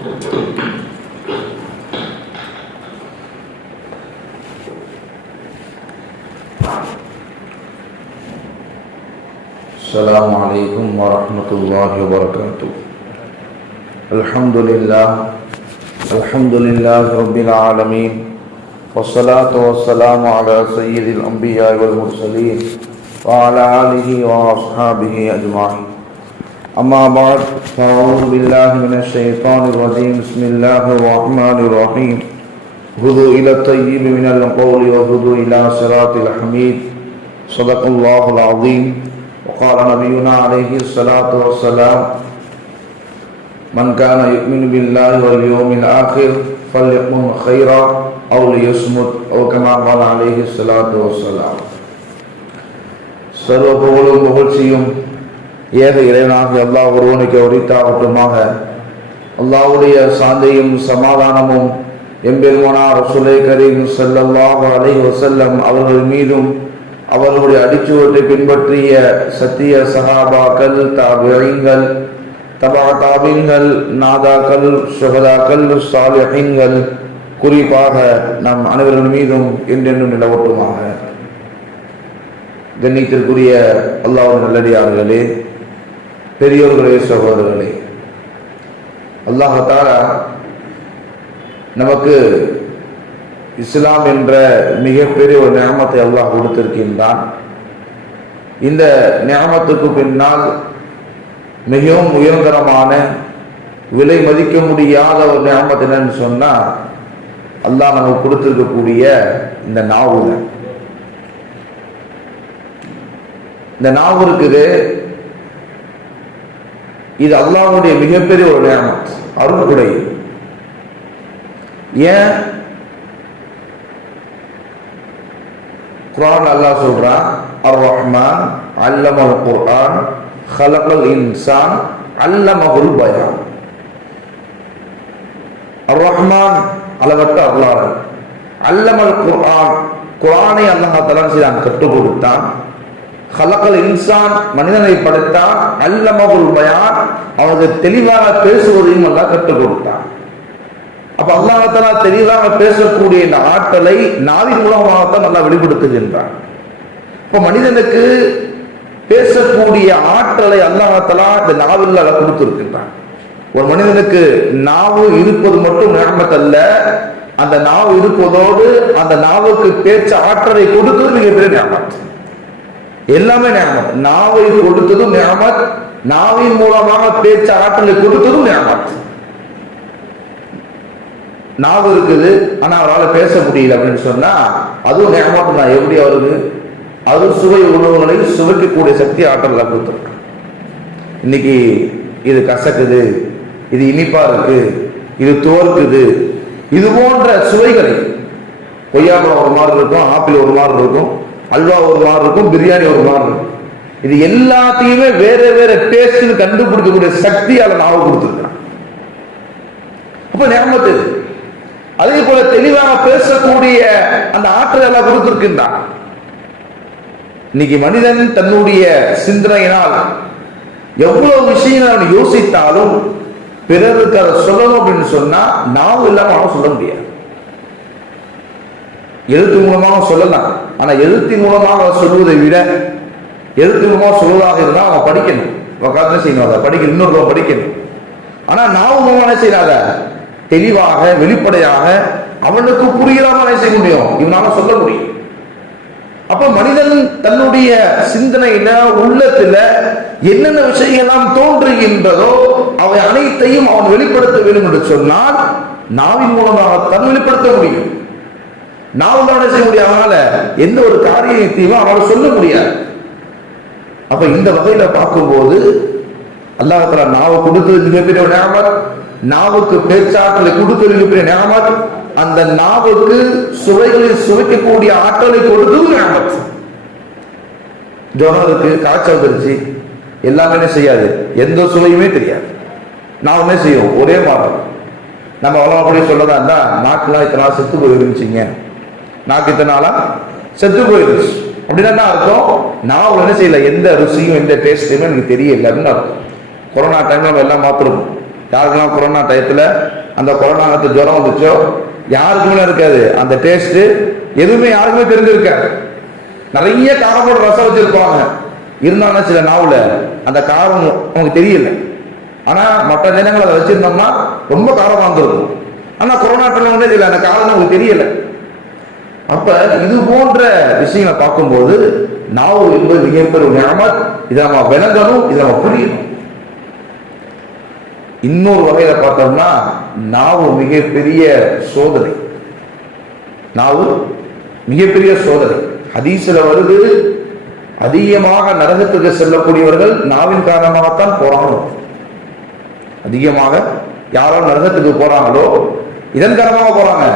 السلام عليكم ورحمة الله وبركاته. الحمد لله رب العالمين، والصلاة والسلام على سيد الأنبياء والمرسلين وعلى آله وأصحابه أجمعين. أما بعد، فأعوذ بالله من الشيطان الرجيم. بسم الله الرحمن الرحيم. هدوا إلى الطيب من القول وهدوا إلى صراط الحميد. صدق الله العظيم. وقال نبينا عليه الصلاة والسلام: من كان يؤمن بالله واليوم الآخر فليقل خيرا أو ليصمت، أو كما قال عليه الصلاة والسلام. சர்வ புகழும் புகழ்ச்சியும் ஏக இறைவனாகிய அல்லாஹ் ஒருவனுக்கு உரித்தாகட்டுமாக. அல்லாஹ்வுடைய சாந்தியும் சமாதானமும் எம்பெருமானார் ரசூலே கரீம் ஸல்லல்லாஹு அலைஹி வஸல்லம் அவர்கள் மீதும், அவர்களுடைய அடிச்சுவட்டை பின்பற்றிய சத்திய சஹாபாக்கள், தாபிஈன்கள், தபா தாபீன்கள், நாதாக்கள், ஷுஹதாக்கள், சாலிஹீன்கள், குறிப்பாக நம் அனைவர்கள் மீதும் என்றென்றும் நிலவட்டுமாக. கண்ணியத்திற்குரிய அல்லாஹ்வின் நல்லடியார்களே, பெரியோர்களே, சகோதரர்களே, அல்லாஹ் தஆலா நமக்கு இஸ்லாம் என்ற மிகப்பெரிய ஒரு நிஅமத்தை அல்லாஹ் கொடுத்திருக்கின்றான். இந்த நிஅமத்துக்கு பின்னால் மிகவும் உயர்தரமான, விலை மதிக்க முடியாத ஒரு நிஅமத் என்னன்னு சொன்னா, அல்லாஹ் நமக்கு கொடுத்திருக்கக்கூடிய இந்த நாவு. இந்த நாவு இருக்குது, இது அல்லாஹ்வுடைய மிகப்பெரிய ஒரு நிஅமத், அருள்கொடை. ஏன் குர்ஆன் அல்லாஹ் சொல்றான், அர் ரஹ்மான் அல்லமல் குர்ஆன் خلقல் இன்சான் அல்லமஹுல் பயான். அர் ரஹ்மான் அளவற்ற அருளாளன், அல்லமல் குர்ஆன் குர்ஆனை அல்லாஹ் தஆலா செய்தான், கற்றுக் கொடுத்தான். خلقல் இன்சான் மனிதனை படைத்தான். அல்லமஹுல் பயான் அவனுக்கு தெளிவாக பேசுவதையும் அல்லாஹ் கற்றுக் கொடுத்தான். அப்ப அல்லாஹ் தஆலா தெளிவாக பேசக்கூடிய இந்த ஆற்றலை நாவின் மூலமாகத்தான் அல்லாஹ் வெளிப்படுத்துகின்றான். இப்ப மனிதனுக்கு பேசக்கூடிய ஆற்றலை அல்லாஹ் தஆலா இந்த நாவில் கொடுத்திருக்கின்றான். ஒரு மனிதனுக்கு நாவு இருப்பது மட்டும் நிஅமத் அல்ல, அந்த நாவு இருப்பதோடு அந்த நாவுக்கு பேச்ச ஆற்றலை கொடுத்தது மிகப்பெரிய நிஅமத். எல்லாமே நிஅமத். நாவை கொடுத்ததும் நிஅமத், நாவின் மூலமாக பேச்ச ஆற்றலை கொடுத்ததும் நிஅமத். நாவு இருக்குது, ஆனா அவரால் பேச முடியல அப்படின்னு சொன்னா அதுவும் நிஅமத் தான். எப்படி அவருக்கு அது சுவை உணவுகளை சுவைக்கக்கூடிய சக்தி ஆற்றல் கொடுத்துருக்கு. இன்னைக்கு இது கசக்குது, இது இனிப்பா இருக்கு, இது துவர்க்குது, இது போன்ற சுவைகளை, கொய்யாப்பழம் ஒரு மாதிரி இருக்கும், ஆப்பிள் ஒரு மாதிரி இருக்கும், அல்வா ஒரு மாதிரி இருக்கும், பிரியாணி ஒரு மாதிரி இருக்கும். இது எல்லாத்தையுமே வேற வேற டேஸ்ட் கண்டுபிடிக்கக்கூடிய சக்தியால நாவு கொடுத்துருக்கான். அப்ப நிஅமத். அதே போல தெளிவாக பேசக்கூடிய அந்த ஆற்றல் எல்லாம் கொடுத்திருக்கின்றான். இன்னைக்கு மனிதன் தன்னுடைய சிந்தனையினால் எவ்வளவு விஷயம் யோசித்தாலும் பிறருக்கு அதை சொல்லணும் அப்படின்னு சொன்னா நாவு இல்லாம அவன் சொல்ல முடியாது. எழுத்து மூலமாக சொல்லலாம், ஆனா எழுத்தின் மூலமாக சொல்வதை விட எழுத்து மூலமாக சொல்வதாக இருந்தால் அவன் படிக்கணும், உட்காந்து செய்யணும், அதை படிக்கணும், இன்னொரு படிக்கணும். ஆனா நாவு மூலமாக செய்யாத தெளிவாக வெளிப்படையாக அவனுக்கு புரியாம செய்ய முடியும், இவனால சொல்ல முடியும். அப்ப மனிதன் தன்னுடைய சிந்தனையில, உள்ளத்துல என்னென்ன விஷயங்கள்லாம் தோன்றுகின்றதோ அவை அனைத்தையும் அவன் வெளிப்படுத்த வேண்டும் என்று சொன்னால் நாவின் மூலமாக தன் வெளிப்படுத்த முடியும். நாவலான செய்ய முடியாதனால எந்த ஒரு காரியத்தையும் அவனால் சொல்ல முடியாது. அப்ப இந்த வகையில பார்க்கும்போது அல்லாஹ் தஆலா நாவை கொடுத்தது மிகப்பெரிய நிஅமத், நாவுக்கு பேச்சாற்றலை கொடுத்தது மிகப்பெரிய நிஅமத், அந்த நாவுக்கு சுவைகளை சுவைக்கக்கூடிய ஆற்றலை கொடுத்தது நிஅமத். ஜுரம் இருக்கு, காய்ச்சல் வந்துருச்சு, எல்லாமே என்ன செய்யாது, எந்த சுவையுமே தெரியாது, நாவுமே செய்யும் ஒரே மாதிரி. நம்ம வளரக்கூடிய சொல்லதா இருந்தா, நாக்குலாம் இத்தனை நாள் செத்து போயிருந்துச்சிங்க, நாக்கு இத்தனை நாளா செத்து போயிருச்சு அப்படின்னா அர்த்தம் நாவல் என்ன செய்யல, எந்த ருசியும் எந்த டேஸ்டையுமே எனக்கு தெரியல அப்படின்னு அர்த்தம். கொரோனா டைம்ல நம்ம எல்லாம் பார்த்துருக்கோம், யாருக்கெல்லாம் கொரோனா டயத்துல அந்த கொரோனா ஜுரம் வந்துச்சோ யாருக்குமே இருக்காது அந்த டேஸ்ட், எதுவுமே யாருக்குமே தெரிஞ்சிருக்காது. நிறைய காரப்போட ரசம் வச்சிருப்பாங்க, இருந்தாலும் சில நாவுல அந்த காரம் நமக்கு தெரியல. ஆனா மற்ற தினங்கள் அதை வச்சிருந்தோம்னா ரொம்ப காரம் வந்துருக்கும். ஆனா கொரோனா டைம்ல வந்து இதுல அந்த காரம் நமக்கு தெரியல. அப்ப இது போன்ற விஷயங்களை பார்க்கும்போது நாவு என்பது மிகப்பெரிய நியமத். இதை நம்ம விளங்கணும், இதை நம்ம புரியணும். இன்னொரு வகையில பார்த்தோம்னா நாவு மிகப்பெரிய சோதனை. நாவு மிகப்பெரிய சோதனை. ஹதீஸ்ல வருது, அதிகமாக நரகத்துக்கு செல்லக்கூடியவர்கள் நாவின் காரணமாகத்தான் போறாங்க. அதிகமாக யாரால் நரகத்துக்கு போறாங்களோ இதன் காரணமாக போறாங்க,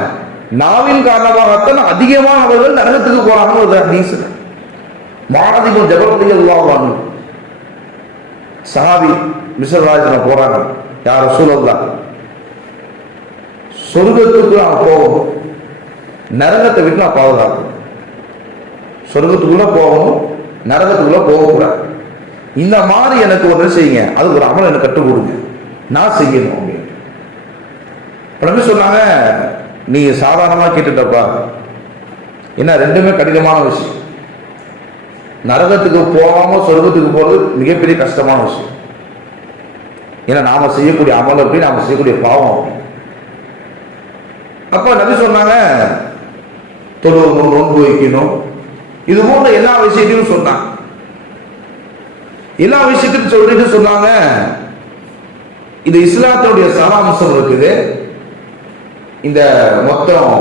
நாவின் காரணமாகத்தான் அதிகமானவர்கள் நரகத்துக்கு போறாங்க. ஒரு ஹதீஸ் முஆத் இப்னு ஜபல் ரலியல்லாஹு அன்ஹு சஹாபி மிஸ்ராஜ்ல போறாங்க. யா ரசூலல்லாஹ், சொர்க்கத்துக்கு நான் போகணும், நரகத்தை விட்டு நான் பாதுகாக்கணும். சொர்க்கத்துக்குள்ள போகணும், நரகத்துக்குள்ள போகக்கூடாது. இந்த மாதிரி எனக்கு ஒரு செய்யுங்க, அது ஒரு அமல் எனக்கு கற்றுக் கொடுங்க, நான் செய்யணும் அப்படின்னு. சொன்னாங்க, நீ சாதாரணமா கேட்டுட்டப்பா, என்ன ரெண்டுமே கடினமான விஷயம். நரகத்துக்கு போகாம சொர்க்கத்துக்கு போறது மிகப்பெரிய கஷ்டமான விஷயம். ஏன்னா நாம செய்யக்கூடிய அமல் அப்படி, நாம செய்யக்கூடிய பாவம் அப்படி. அப்ப நபி சொன்னாங்க, தொழுவணும், நோன்பு வைக்கணும், இது போன்ற எல்லா விஷயத்தையும் சொன்னாங்க. எல்லா விஷயத்தையும் சொல்லிட்டு சொன்னாங்க, இந்த இஸ்லாத்தினுடைய சாராம்சம் இருக்குது. இந்த மொத்தம்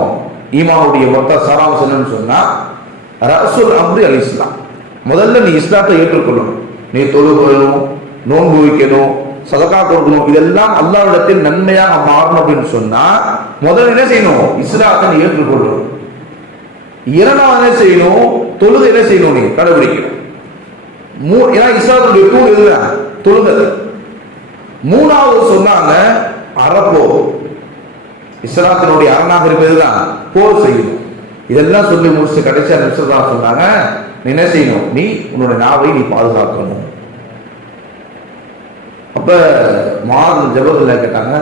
ஈமானுடைய மொத்த சாராம்சம் என்னன்னு சொன்னா, ரஸூல் அம்ரி அல் இஸ்லாம். முதல்ல நீ இஸ்லாத்தை ஏற்றுக்கொள்ளணும். நீ தொழுகணும், நோன்பு வைக்கணும், சதகா கொடுக்கணும், இதெல்லாம் அல்லாஹ்விடத்தில் நன்மையாக மாறணும் அப்படின்னு சொன்னா முதல்ல என்ன செய்யணும்? இஸ்லாத்தை நீ ஏற்றுக்கொள்ளணும். இரண்டாவது என்ன செய்யணும்? தொழுகை என்ன செய்யணும்? நீ கடைபிடிக்கணும். ஏன்னா இஸ்லாத்துடைய தூண் இதுதான் தொழுகை. மூணாவது சொன்னாங்க அறப்போர். இஸ்லாத்தினுடைய அரணாக இருப்பதுதான் போர் செய்யணும். இதெல்லாம் சொல்லி முடிச்சு கடைசியா நிமிஷம் சொன்னாங்க, நீ என்ன செய்யணும்? நீ உன்னுடைய நாவை நீ பாதுகாக்கணும். அப்ப முஆத் ஜபல்ல கேட்டாங்க,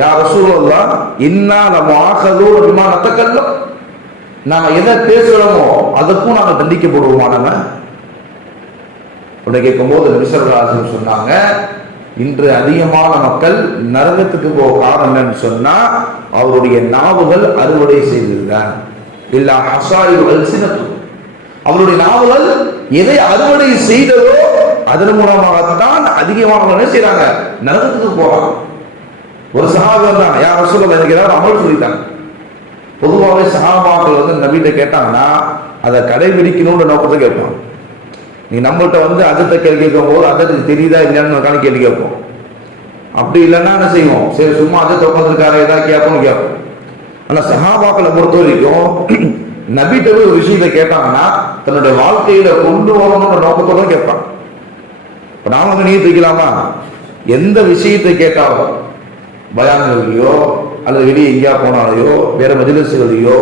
யா ரசூலல்லாஹ், இன்னா லமுஆகதூன பிமா நதகல்லம், நாம எதை பேசுறோமோ அதுக்கும் நாம தண்டிக்கப்படுவோமா? நம்ம உடனே கேட்கும்போது நபி ஸல்லல்லாஹு அலைஹி வஸல்லம் சொன்னாங்க, இன்று அதிகமான மக்கள் நரகத்துக்கு போக காரணம் என்னன்னு சொன்னா அவருடைய நாவுகள் அறுவடை செய்ததுதான். இல்லா ஹஸாயிரு அல்சினத்து, அவருடைய நாவுகள் எதை அறுவடை செய்ததோ அதன் மூலமாகத்தான் அதிகமாக என்ன செய்யறாங்க? நரகத்துக்கு போறாங்க. ஒரு சஹாபி வந்தாங்க, யா ரசூலல்லாஹ், எனக்கு ஏதாவது அமல் சொல்லிட்டாங்க. பொதுவாகவே சஹாபாக்கள் வந்து நபிகிட்ட கேட்டாங்கன்னா அதை கடைபிடிக்கணும்னு நோக்கத்தை கேட்பாங்க. நீ நம்மள்கிட்ட வந்து அதத்தை கேள்வி கேட்கும் போது அதத்துக்கு தெரியுதா இல்லையான்னு கேள்வி கேட்போம். அப்படி இல்லைன்னா என்ன செய்வோம்? சரி சும்மா அதத்தை உட்காந்துருக்காரு ஏதாவது கேட்போம்னு கேட்போம். ஆனா சஹாபாக்களை பொறுத்த வரைக்கும் நபிகிட்ட ஒரு விஷயத்தை கேட்டாங்கன்னா தன்னுடைய வாழ்க்கையில கொண்டு வரணும்ன்ற நோக்கத்தோட கேட்பாங்க. இப்ப நாம வந்து நீர் வைக்கலாமா? எந்த விஷயத்தை கேட்டாலும், பயான்களையோ அல்லது வெளியே எங்கேயா போனாலையோ வேற மஜ்லிஸ்களையோ,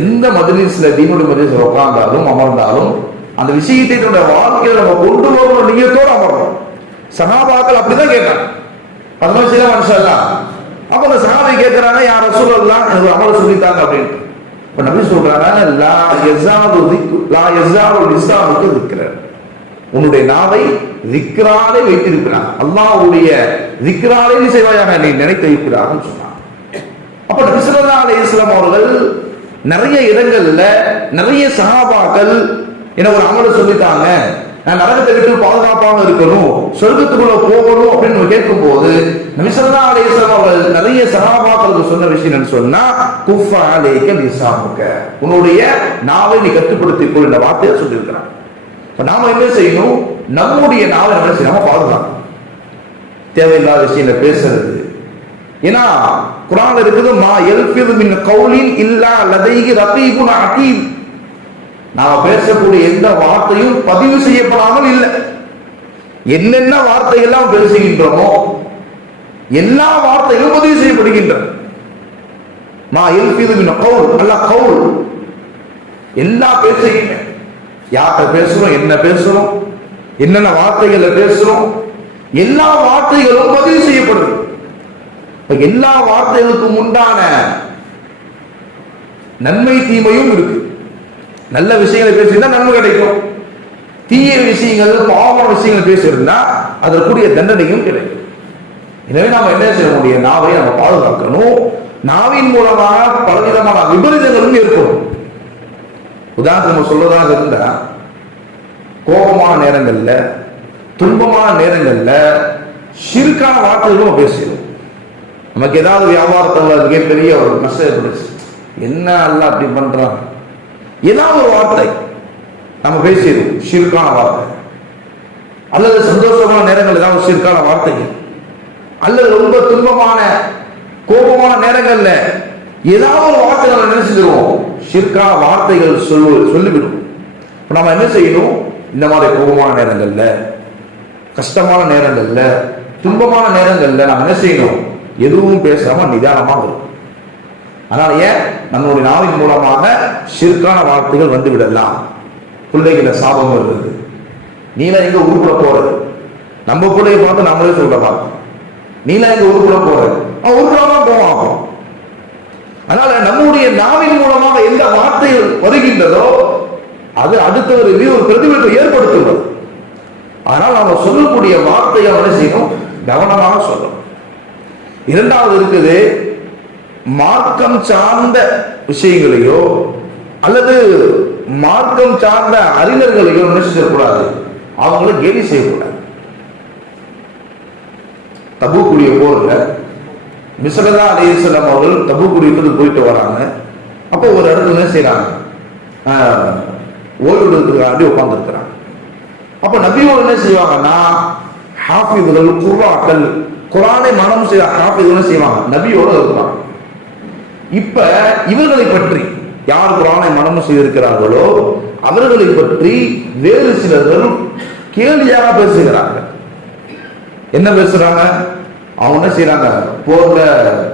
எந்த மஜ்லிஸ்ல தீனுடைய மஜ்லிஸ்ல உட்கார்ந்தாலும் அமர்ந்தாலும் அந்த விஷயத்தை தன்னுடைய வாழ்க்கையில நம்ம கொண்டு வரணும் நீயத்தோடு அமரணும். சஹாபாக்கள் அப்படிதான் கேட்டாங்க. அது மாதிரி சில மனுஷன் தான். அப்ப அந்த சஹாபி கேட்கிறாங்க, யா ரசூலல்லாஹ், எனக்கு ஒரு அமல் சொல்லித்தாங்க அப்படின்னு. இப்ப நபி சொல்றாங்க, லா யஸாலு லிஸானுக்கு திக்ரன், உன்னுடைய நாவை திக்ராலே வைத்திருக்கிறான், அல்லாஹ்வுடைய திக்ராலே நீ செய்வாயாக நீ நினைத்து வைக்கிறான்னு சொன்னாங்க. அப்ப நபி ஸல்லல்லாஹு அலைஹி வஸல்லம் அவர்கள் நிறைய இடங்கள்ல நிறைய சஹாபாக்கள் எனக்கு ஒரு அமலை சொல்லித்தாங்க, நான் நரகத்தை விட்டு பாதுகாப்பாக இருக்கணும், சொர்க்கத்துக்குள்ள போகணும் அப்படின்னு கேட்கும் போது நபி ஸல்லல்லாஹு அலைஹி வஸல்லம் அவர்கள் நிறைய சஹாபாக்களுக்கு சொன்ன விஷயம் என்னன்னு சொன்னா, குஃப அலைக லிஸானுக, உன்னுடைய நாவை நீ கட்டுப்படுத்திக் கொள் என்ற வார்த்தையை சொல்லியிருக்கிறான். இப்ப நாம என்ன செய்யணும்? நம்முடைய நாவை என்ன செய்யணும்? பாதுகாக்கணும். தேவையில்லாத விஷயங்களை பேசுறது. ஏன்னா குர்ஆன்ல இருக்குது, மா யல்ஃபிது மின் கௌலின் இல்லா லதைஹி ரகீபுன் அதீத், நாம பேசக்கூடிய எந்த வார்த்தையும் பதிவு செய்யப்படாமல் இல்லை. என்னென்ன வார்த்தைகள்லாம் பேசுகின்றோமோ எல்லா வார்த்தைகளும் பதிவு செய்யப்படுகின்றன. மா யல்ஃபிது மின் கௌல், அல்லாஹ் கௌல், எல்லா பேசுகின்ற யார்கிட்ட பேசுறோம், என்ன பேசுறோம், என்னென்ன வார்த்தைகளை பேசுறோம், எல்லா வார்த்தைகளும் பதிவு செய்யப்படுது. எல்லா வார்த்தைகளுக்கும் உண்டான நன்மை தீமையும் இருக்கு. நல்ல விஷயங்களை பேசியிருந்தா நன்மை கிடைக்கும், தீய விஷயங்கள் பாவமான விஷயங்கள் பேசியிருந்தா அதற்குரிய தண்டனையும் கிடைக்கும். எனவே நாம என்ன செய்ய முடியும்? நாவை நம்ம பாதுகாக்கணும். நாவின் மூலமாக பலவிதமான விபரீதங்களும் ஏற்படும். உதாரணத்துக்கு நம்ம சொல்றதாக இருந்தா, கோபமான நேரங்கள்ல, துன்பமான நேரங்கள்ல ஷிர்கான வார்த்தைகளும் பேசிடும். நமக்கு ஏதாவது வியாபாரத்தில் மிகப்பெரிய ஒரு நஷ்டம் ஏற்படுச்சு, என்ன அல்ல அப்படி பண்றான், ஏதாவது ஒரு வார்த்தை நம்ம பேசிடும், ஷிர்கான வார்த்தை. அல்லது சந்தோஷமான நேரங்கள் ஏதாவது ஷிர்கான வார்த்தைகள், அல்லது ரொம்ப துன்பமான கோபமான நேரங்கள்ல ஏதாவது ஒரு வார்த்தை நம்ம நினைச்சுக்கிறோம், ஷிர்கான வார்த்தைகள் சொல்லிவிடும். நம்ம என்ன செய்யணும்? இந்த மாதிரி கோபமான நேரங்கள்ல, கஷ்டமான நேரங்கள்ல, துன்பமான நேரங்கள்ல நம்ம என்ன செய்யணும்? எதுவும் பேசாம நிதானமாக இருக்கும். அதனால ஏன் நம்மளுடைய நாவின் மூலமாக ஷிர்கான வார்த்தைகள் வந்து விடலாம். பிள்ளைகள சாபம் வருது, நீலாம் எங்க ஊருக்குள்ள போறது, நம்ம பிள்ளைய பார்த்து நம்மளே சொல்றதான், நீலாம் எங்க ஊருக்குள்ள போறது, ஊருக்குள்ள போவாங்க. அதனால நம்முடைய நாவின் மூலமாக எந்த வார்த்தைகள் வருகின்றதோ அது அடுத்தவருக்கு ஒரு பிரதிபலிப்பை ஏற்படுத்துவது. அதனால் நம்ம சொல்லக்கூடிய வார்த்தையை என்ன செய்யணும்? கவனமாக சொல்லணும். இரண்டாவது இருக்குது, மார்க்கம் சார்ந்த விஷயங்களையோ அல்லது மார்க்கம் சார்ந்த அறிஞர்களையோ என்ன செய்யக்கூடாது? அவங்கள கேலி செய்யக்கூடாது. தபூக்குடைய போர்ல மிஸ்ரதா அலைஹிஸ்ஸலாம் அவர்கள் தபூக்குடியத்துக்கு போயிட்டு வராங்க. அப்போ ஒரு இடத்துல என்ன செய்யறாங்க? ஓய்வெடுக்கிறதுக்காண்டி உட்கார்ந்து இருக்கிறாங்க. அப்ப நபியோடு என்ன செய்வாங்கன்னா, ஹாஃபிதுகள் குர்ஆக்கள், குர்ஆனை மனம் செய்ய ஹாஃபிதுகள் செய்வாங்க, நபியோடு இருக்கிறாங்க. இப்ப இவர்களை பற்றி யார் குர்ஆனை மனம் செய்திருக்கிறார்களோ அவர்களை பற்றி வேறு சிலர்கள் கேலியாக பேசுகிறார்கள். என்ன பேசுறாங்க? அவங்க என்ன செய்யறாங்க?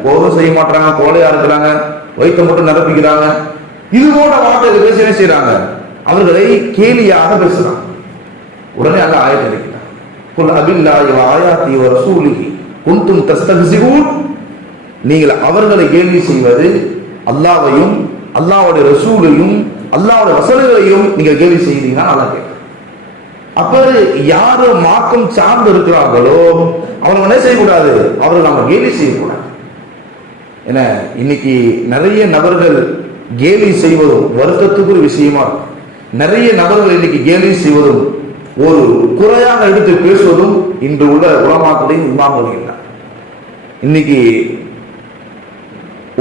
போதும் செய்ய மாட்டாங்க, கோலையா இருக்கிறாங்க, வயிற்றை மட்டும் நிரப்பிக்கிறாங்க, இது போன்ற வார்த்தைகள் பேசி என்ன செய்யறாங்க? அவர்களை கேலியாக பேசுறாங்க. உடனே அல்லாஹ் ஆயத்தை இறக்கினார், குல் அபில்லாஹி வ ஆயாத்தி வ ரசூலிஹி குன்தும் தஸ்தஹ்சிஊன். நீங்கள் அவர்களை கேலி செய்வது அல்லாஹ்வையும் அல்லாஹ்வுடைய ரசூலையும் அல்லாஹ்வுடைய வசனங்களையும் நீங்கள் கேலி செய்தீங்கன்னா அல்லாஹ் கேட்கிறார். அப்ப யாரு மார்க்கம் சார்ந்து இருக்கிறார்களோ அவங்க என்ன செய்யக்கூடாது? அவர்கள் நம்ம கேலி செய்யக்கூடாது. ஏன்னா இன்னைக்கு நிறைய நபர்கள் கேலி செய்வதும் வருத்தத்துக்கு ஒரு விஷயமா இருக்கும். நிறைய நபர்கள் இன்னைக்கு கேலி செய்வதும் ஒரு குறையாக எடுத்து பேசுவதும் இன்று உள்ள உலமாக்களையும் இமாம்கள். இன்னைக்கு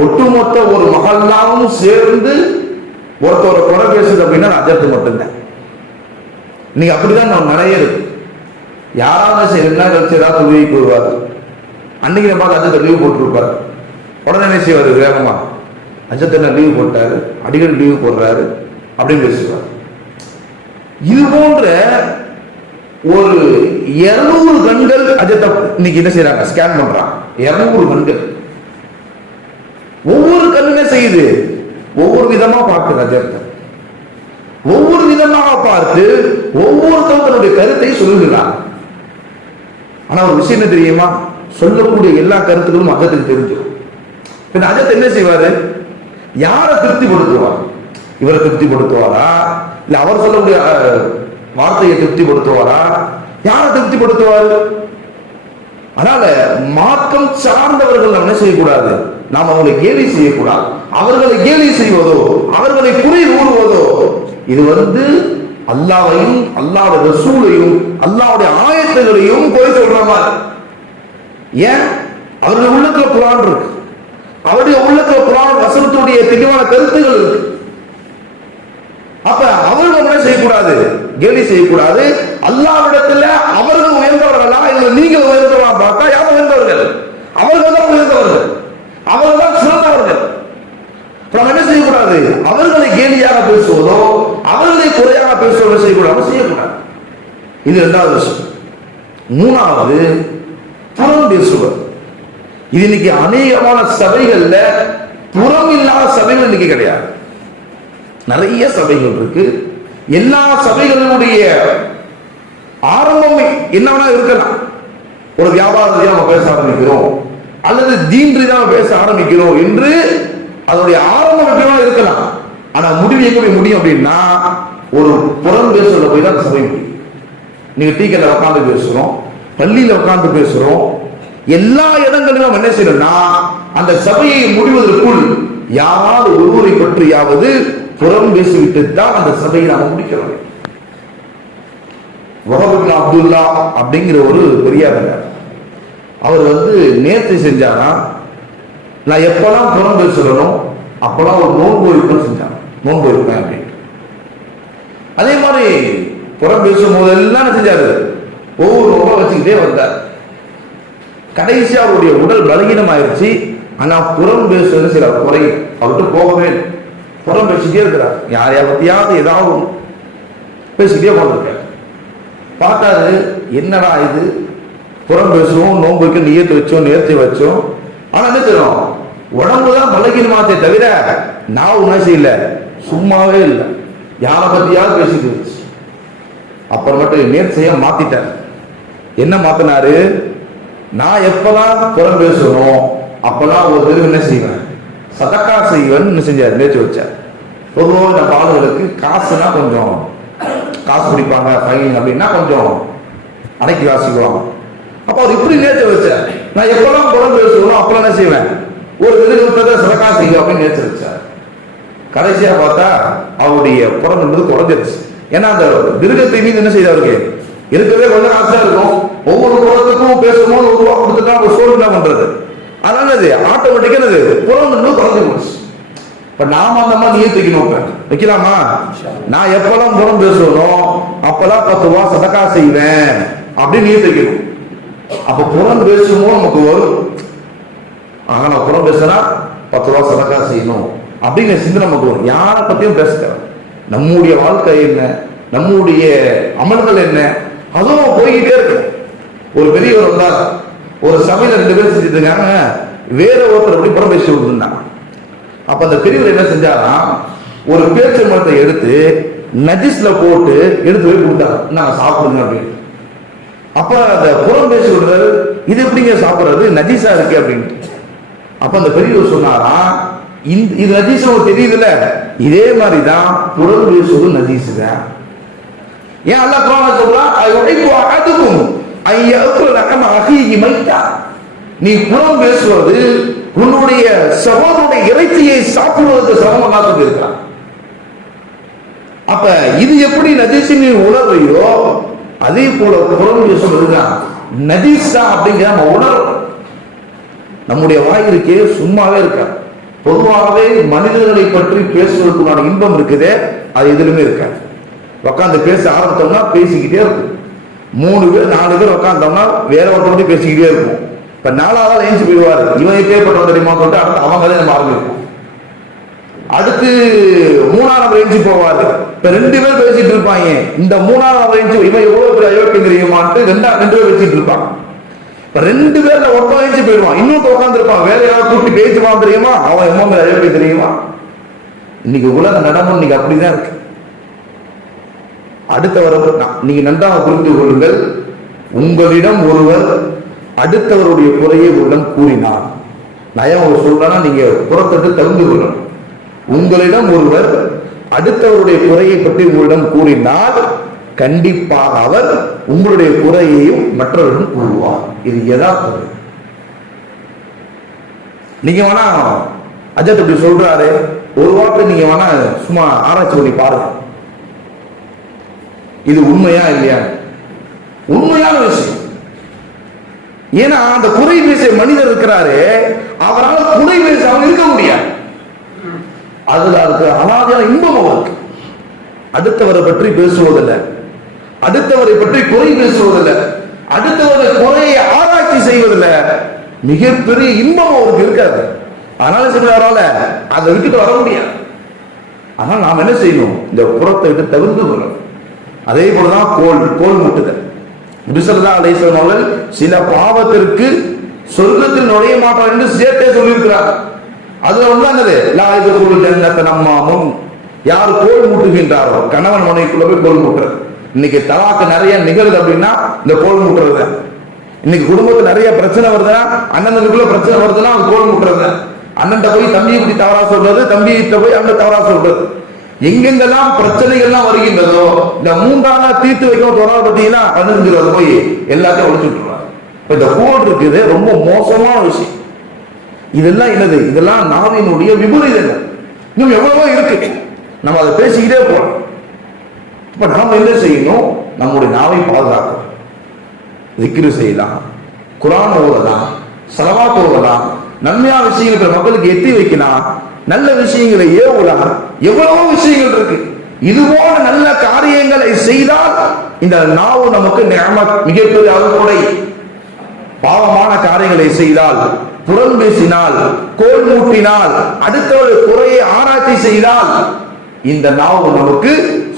ஒட்டுமொத்த ஒரு மகல்லாவும் சேர்ந்து ஒருத்தவரை குறை பேசுது அப்படின்னா அஜத்து மட்டும்தான். இன்னைக்கு அப்படிதான் நம்ம நிறைய இருக்கு. யாராவது சரி 2 நாள் கழிச்சு ஏதாவது லீவுக்கு வருவார், அன்னைக்கு நம்ம அஜத்தை லீவு போட்டுருப்பார், உடனே என்ன செய்வார்? வேகமா அஜத்தை என்ன லீவு போட்டாரு, அடிக்கடி லீவு போடுறாரு அப்படின்னு பேசுவார். இது போன்ற ஒரு 200 கண்கள் அஜத்தை இன்னைக்கு என்ன செய்யறாங்க? ஸ்கேன் பண்றாங்க. 200 கண்கள், ஒவ்வொரு கண் என்ன செய்யுது? ஒவ்வொரு விதமா பார்க்குது அஜத்தை, ஒவ்வொரு விதமாக பார்த்து ஒவ்வொருத்தரும் தன்னுடைய கருத்தை சொல்லுகிறார். ஆனா ஒரு விஷயம் என்ன தெரியுமா? சொல்லக்கூடிய எல்லா கருத்துக்களும் அஜத்துக்கு தெரிஞ்சிடும். அஜத் என்ன செய்வாரு? யாரை திருப்திப்படுத்துவார்? இவரை திருப்திப்படுத்துவாரா, இல்ல அவர் சொல்லக்கூடிய வார்த்தையை திருப்திப்படுத்துவாரா, யாரை திருப்திப்படுத்துவார்? அதனால மார்க்கம் சார்ந்தவர்கள் நம்ம என்ன செய்யக்கூடாது? நாம் அவர்களை கேலி செய்யக்கூடாது. அவர்களை கேலி செய்வதோ அவர்களை குறி கூறுவதோ இது அல்லாஹ்வையும் அல்லாஹ்வுடைய ரசூலையும் அல்லாஹ்வுடைய ஆயத்துகளையும் போய் சொல்ற மாதிரி. ஏன்? அவருடைய உள்ளத்துல குர்ஆன் இருக்கு, அவருடைய உள்ளத்துல குர்ஆன் வசனத்துடைய தெளிவான கருத்துகள் இருக்கு. அப்ப அவர்கள் என்ன செய்யக்கூடாது? கேலி செய்யக்கூடாது. அல்லாஹ்விடத்துல அவர்கள் உயர்ந்தவர்களா இல்லை நீங்கள் உயர்ந்தவர்களா பார்த்தா யார் உயர்ந்தவர்கள்? அவர்கள் தான் உயர்ந்தவர்கள், அவர்கள் தான் சிறந்தவர்கள். என்ன செய்யக்கூடாது? அவர்களை கேலியாக பேசுவதோ அவர்களை குறையாக பேசுவதோ செய்யக்கூடாது, செய்யக்கூடாது. இது 2வது விஷயம். 3வது புறம் பேசுவது. இது இன்னைக்கு அநேகமான சபைகள்ல புறம் இல்லாத சபைகள் இன்னைக்கு கிடையாது. நிறைய சபைகள் இருக்கு. எல்லா சபைகளுடைய ஆரம்பம் என்னவென்னா இருக்கலாம். ஒரு வியாபாரத்தையும் நம்ம பேச ஆரம்பிக்கிறோம், அல்லது தீன் ரீதியாக பேச ஆரம்பிக்கிறோம் என்று அதனுடைய ஆரம்பம் எப்படியா இருக்கலாம். ஆனா முடிவு எப்படி முடியும் அப்படின்னா, ஒரு புறம் பேசுறத போய் தான் சபை முடியும். நீங்க டீக்கல்ல உட்காந்து பேசுறோம், பள்ளியில உட்காந்து பேசுறோம், எல்லா இடங்களிலும் என்ன செய்யணும்னா அந்த சபையை முடிவதற்குள் யாராவது ஒருவரை பற்றியாவது புறம் பேசிவிட்டு தான் அந்த சபையை நாம முடிக்கிறோம். வஹப் அப்துல்லா அப்படிங்கிற ஒரு பெரியார், அவர் நேர்த்தி செஞ்சாரா, நான் எப்பெல்லாம் புறம் பேசுறோம் அப்பெல்லாம் ஒரு நோன்பு வைப்பேன் செஞ்சாங்க, நோன்பு வைப்பேன் அப்படின்னு. அதே மாதிரி புறம் பேசும் போதெல்லாம் என்ன செஞ்சாரு, ஒவ்வொரு நோன்பா வச்சுக்கிட்டே வந்தார். கடைசி அவருடைய உடல் பலகீனம் ஆயிடுச்சு. ஆனா புறம் பேசுவது சில குறை அவர்கிட்ட போகவே இல்லை. புறம் பேசிட்டே இருக்கிறார், யாரையா பத்தியாவது ஏதாவது பேசிக்கிட்டே போட்டிருக்காரு. பார்த்தாரு, என்னடா இது, புறம் பேசுவோம், நோன்புக்கு நியத்து வச்சோம், நேர்த்தி வச்சோம், ஆனா என்ன செய்யறோம், உடம்புதான் பலகீனமாத்தே தவிர நான் உணவு செய்யல, சும்மாவே இல்லை, யாரை பத்தியாவது பேசிட்டு இருந்துச்சு. அப்புறம் மட்டும் நேர்த்தியா மாத்திட்டார். என்ன மாத்தினாரு, நான் எப்பெல்லாம் புறம் பேசணும் அப்பெல்லாம் ஒரு தெருவு என்ன செய்வேன், சதக்கா செய்வேன் செஞ்சார், நேர்ச்சி வச்சார். பொதுவாக இந்த பாலுகளுக்கு காசுனா கொஞ்சம் காசு பிடிப்பாங்க, ஃபைன் அப்படின்னா கொஞ்சம் அடக்கி வாசிக்குவாங்க. அப்ப அவர் இப்படி நேர்ச்சி வச்சார், நான் எப்பெல்லாம் புறம் பேசணும் அப்பெல்லாம் என்ன செய்வேன், ஒரு தெருவு சதக்கா செய்யும் அப்படின்னு நேர்ச்சி வச்சார். கடைசியா பார்த்தா அவருடைய புறம் என்பது குறைஞ்சிருச்சு. ஏன்னா அந்த மிருகத்தை மீது என்ன செய்தாருக்கு இருக்கவே கொஞ்சம் ஆசையா இருக்கும். ஒவ்வொரு புறத்துக்கும் பேசும்போது ஒரு ரூபா கொடுத்துட்டா ஒரு சோறு என்ன பண்றது, அதனால அது ஆட்டோமேட்டிக்கா அது புறம் என்பது குறைஞ்சு போச்சு. இப்ப நாம அந்த மாதிரி நியத்திக்கணும், வைக்கலாமா, நான் எப்பெல்லாம் புறம் பேசணும் அப்பெல்லாம் 10 ரூபா சதக்கா செய்வேன் அப்படின்னு நியத்திக்கணும். அப்ப புறம் பேசும்போது நமக்கு வரும், ஆனா நான் புறம் பேசினா 10 ரூபா சதக்கா செய்யணும் அப்படிங்கிற சிந்தனை நமக்கு வரும். யாரை பத்தியும் பேசுகிறோம், நம்முடைய வாழ்க்கை என்ன, நம்முடைய அமல்கள் என்ன, அதுவும் போய்கிட்டே இருக்கு. ஒரு பெரியவர் வந்தார், ஒரு சபையில 2 பேர் செஞ்சுட்டு இருக்காங்க, வேற ஒருத்தர் அப்படி புறம் பேசி விட்டுருந்தாங்க. அப்ப அந்த பெரியவர் என்ன செஞ்சாரா, ஒரு பேச்சு மரத்தை எடுத்து நஜிஸ்ல போட்டு எடுத்து போய் கொடுத்தாங்க, நாங்க சாப்பிடுங்க அப்படின்னு. அப்ப அந்த புறம் பேசி விடுறாரு, இது எப்படிங்க சாப்பிடுறது, நஜீஸா இருக்கு அப்படின்ட்டு. அப்ப அந்த பெரியவர் சொன்னாரா, இது நஜீஸ் தெரியுதுல்ல, இதே மாதிரிதான் புறம் பேசுவது நஜீஸ் தான். ஏன் அல்லாஹ் குர்ஆன்ல சொல்றான், அதுக்கும் நீ புறம் பேசுவது உன்னுடைய சகோதரனுடைய இறைச்சியை சாப்பிடுவதற்கு சமமாக சொல்லியிருக்கிறான். அப்ப இது எப்படி நஜீஸ் நீ உணர்வையோ அதே போல புறம் பேசுவதுதான் நஜீஸா அப்படிங்கிற நம்ம உணர்வு. நம்முடைய வாயிற்கே சும்மாவே இருக்க. பொதுவாகவே மனிதர்களை பற்றி பேசுவதற்குண்டான இன்பம் இருக்குதே, அது எதிலுமே இருக்க. உட்காந்து பேச ஆரம்பித்தோம்னா பேசிக்கிட்டே இருக்கும். 3 பேர் 4 பேர் உட்காந்தோம்னா வேற ஒருத்தர் பேசிக்கிட்டே இருக்கும். இப்ப 4வது ஏஞ்சி போயிடுவாரு, இவன் எப்பேற்பட்டவன் தெரியுமா சொல்லிட்டு அடுத்து அவங்க தான் நம்ம ஆரம்பிப்போம். அடுத்து 3வது ஏஞ்சி போவாரு, இப்ப 2 பேர் பேசிட்டு இருப்பாங்க. இந்த 3வது ஏஞ்சி இவன் எவ்வளவு பேர் அயோக்கியம் தெரியுமான்ட்டு 2 பேர் பேசிட்டு இருப்பாங்க. இப்ப 2 பேர்ல ஒருத்தன் ஏஞ்சி போயிடுவான், இன்னொருத்த உட்கார்ந்து இருப்பான், வேற யாராவது கூட்டி பேசுவான் தெரியுமா, அவன் எவ்வளவு அயோக்கியம் தெரியுமா. இன்னைக்கு உலக நடைமுறை இன்னைக்கு அப்படிதான் இருக்கு. அடுத்தவரை நீங்க நன்றாக புரிந்து கொள்ளுங்கள், உங்களிடம் ஒருவர் அடுத்தவருடைய குறையை உங்களிடம் கூறினார், நயம் சொல்றா நீங்க புறத்தட்டு தகுந்து கொள்ளணும். உங்களிடம் ஒருவர் அடுத்தவருடைய குறையை பற்றி உங்களிடம் கூறினால் கண்டிப்பாக அவர் உங்களுடைய குறையையும் மற்றவரிடம் கூறுவார். இது யதார்த்தம். நீங்க வேணா அஜத் இப்படி சொல்றாரு, ஒரு வார்த்தை நீங்க வேணா சும்மா ஆராய்ச்சி பண்ணி பாருங்க, இது உண்மையா இல்லையா, உண்மையான விஷயம். ஏன்னா அந்த குறை பேசிய மனிதர் இருக்கிறாரு, அவரால் குறை பேச அவர் இருக்க முடியாது. அதுல அதுக்கு அனாதையான இன்பம் அவருக்கு. அடுத்தவரை பற்றி பேசுவதில்லை, அடுத்தவரை பற்றி குறை பேசுவதில்லை, அடுத்தவரை குறையை ஆராய்ச்சி செய்வதில்லை, மிகப்பெரிய இன்பம் அவருக்கு இருக்காது. அதனால சொல்றாரால அதை விட்டுட்டு வர முடியாது. ஆனால் நாம் என்ன செய்யணும், இந்த புறத்தை விட்டு தவிர்த்து கொள்ளணும். அதே போலதான் கோல் முட்டுதல். அவர்கள் சில பாவத்திற்கு சொர்க்கத்தில் நுழைய மாட்டார் என்று சேர்த்தே சொல்லியிருக்கிறார். அதுல ஒன்றானது நம்மாமும், யார் கோல் முட்டுகின்றாரோ, கணவன் மனைவிக்குள்ள போய் கோல் முட்டுறது. இன்னைக்கு தலாக்கு நிறைய நிகழ்வு அப்படின்னா இந்த கோல் முட்டுறது. இன்னைக்கு குடும்பத்துல நிறைய பிரச்சனை வருதுன்னா, அண்ணனுக்குள்ள பிரச்சனை வருதுன்னா அவன் கோல் முட்டுறது, அண்ணன்ட்ட போய் தம்பியை இப்படி தவறா சொல்றது, தம்பிகிட்ட போய் அண்ணன் தவறா சொல்றது. எங்கெங்கெல்லாம் பிரச்சனைகள்லாம் வருகின்றதோ இந்த மூன்றாவது தீர்த்து வைக்கும் தொடர்பு பார்த்தீங்கன்னா அணுங்கிறது போய் எல்லாத்தையும் ஒழிச்சு விட்டுருவாங்க. இந்த கோல் இருக்குது ரொம்ப மோசமான விஷயம். இதெல்லாம் என்னது? இதெல்லாம் நாவினுடைய விபரீதங்கள். இன்னும் எவ்வளவோ இருக்கு, நம்ம அதை பேசிக்கிட்டே போறோம். இப்ப நாம என்ன செய்யணும்? நம்முடைய நாவை பாதுகாக்கணும். திக்ரு செய்யலாம், குர்ஆன் ஓதலாம், ஸலவாத் ஓதலாம், நன்மையான விஷயங்களை மக்களுக்கு எத்தி வைக்கலாம், நல்ல விஷயங்களை ஏவலாம். எவ்வளவோ விஷயங்கள் இருக்கு. இது போல நல்ல காரியங்களை செய்தால் இந்த நாவு நமக்கு நிஅமத், மிகப்பெரிய அருள்கொடை. பாவமான காரியங்களை செய்தால், புறம் பேசினால், கோல் மூட்டினால், அடுத்தவர்கள் குறையை ஆராய்ச்சி செய்தால் இந்த நாவு நமக்கு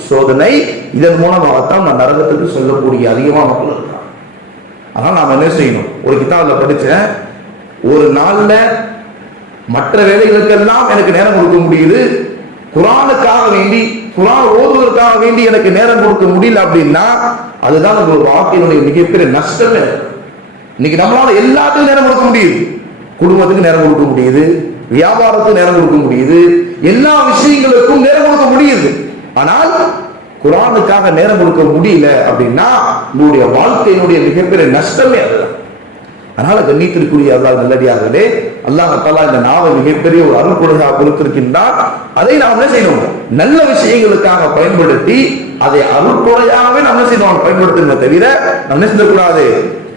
சோதனை. இதன் மூலமாகத்தான் நான் நரகத்துக்கு சொல்லக்கூடிய அதிகமான மக்கள் இருக்காங்க. அதனால நாம என்ன செய்யணும்? ஒரு கிதாபுல படிச்சேன், ஒரு நாள்ல மற்ற வேலைகளுக்கெல்லாம் எனக்கு நேரம் கொடுக்க முடியுது, குர்ஆனுக்காக வேண்டி, குர்ஆன் ஓதுவதற்காக வேண்டி எனக்கு நேரம் கொடுக்க முடியல அப்படின்னா அதுதான் ஒரு வாழ்க்கையினுடைய மிகப்பெரிய நஷ்டமே. இன்னைக்கு நம்மளால எல்லாத்துக்கும் நேரம் கொடுக்க முடியுது, குடும்பத்துக்கு நேரம் கொடுக்க முடியுது, வியாபாரத்துக்கு நேரம் கொடுக்க முடியுது, எல்லா விஷயங்களுக்கும் நேரம் கொடுக்க முடியுது. ஆனால் குர்ஆனுக்காக நேரம் கொடுக்க முடியல அப்படின்னா உங்களுடைய வாழ்க்கையினுடைய மிகப்பெரிய நஷ்டமே அதுதான். அதனால கண்ணியத்திற்குரிய அல்லாஹ் நல்லடியார்களே, அல்லாஹ் தஆலா இந்த நாவை மிகப்பெரிய ஒரு அருள்கொடையாக கொடுத்திருக்கின்றார். அதை நாம் என்ன செய்யணும்? நல்ல விஷயங்களுக்காக பயன்படுத்தி அதை அருள்கொடையாகவே நம்ம செய்யணும் பயன்படுத்தணுமே தவிர நம்ம என்ன செய்யக்கூடாது?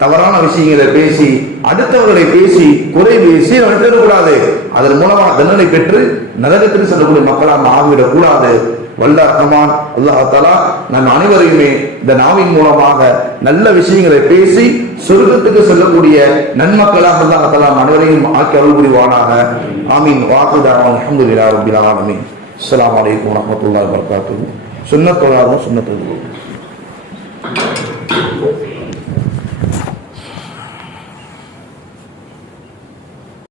தவறான விஷயங்களை பேசி, அடுத்தவர்களை பேசி, குறை பேசி நம்ம செய்யக்கூடாது. அதன் மூலமாக தண்டனை பெற்று நரகத்திற்கு செல்லக்கூடிய மக்களாக ஆகிவிடக் கூடாது. வல்ல ரஹ்மான் அல்லாஹ் தஆலா நம் அனைவரையுமே இந்த நாவின் மூலமாக நல்ல விஷயங்களை பேசி சொர்க்கத்துக்கு செல்லக்கூடிய நன்மக்களாக அல்லாஹ் தஆலா அனைவரையும் ஆக்கி அருள் புரிவானாக. ஆமீன். வாஹிரு தஅவானா அல்ஹம்துலில்லாஹி ரப்பில் ஆலமீன். அஸ்ஸலாமு அலைக்கும் வரஹ்மத்துல்லாஹி வபரகாத்துஹு. சுன்னத்துல்லாஹி சுன்னத்துல்லாஹி.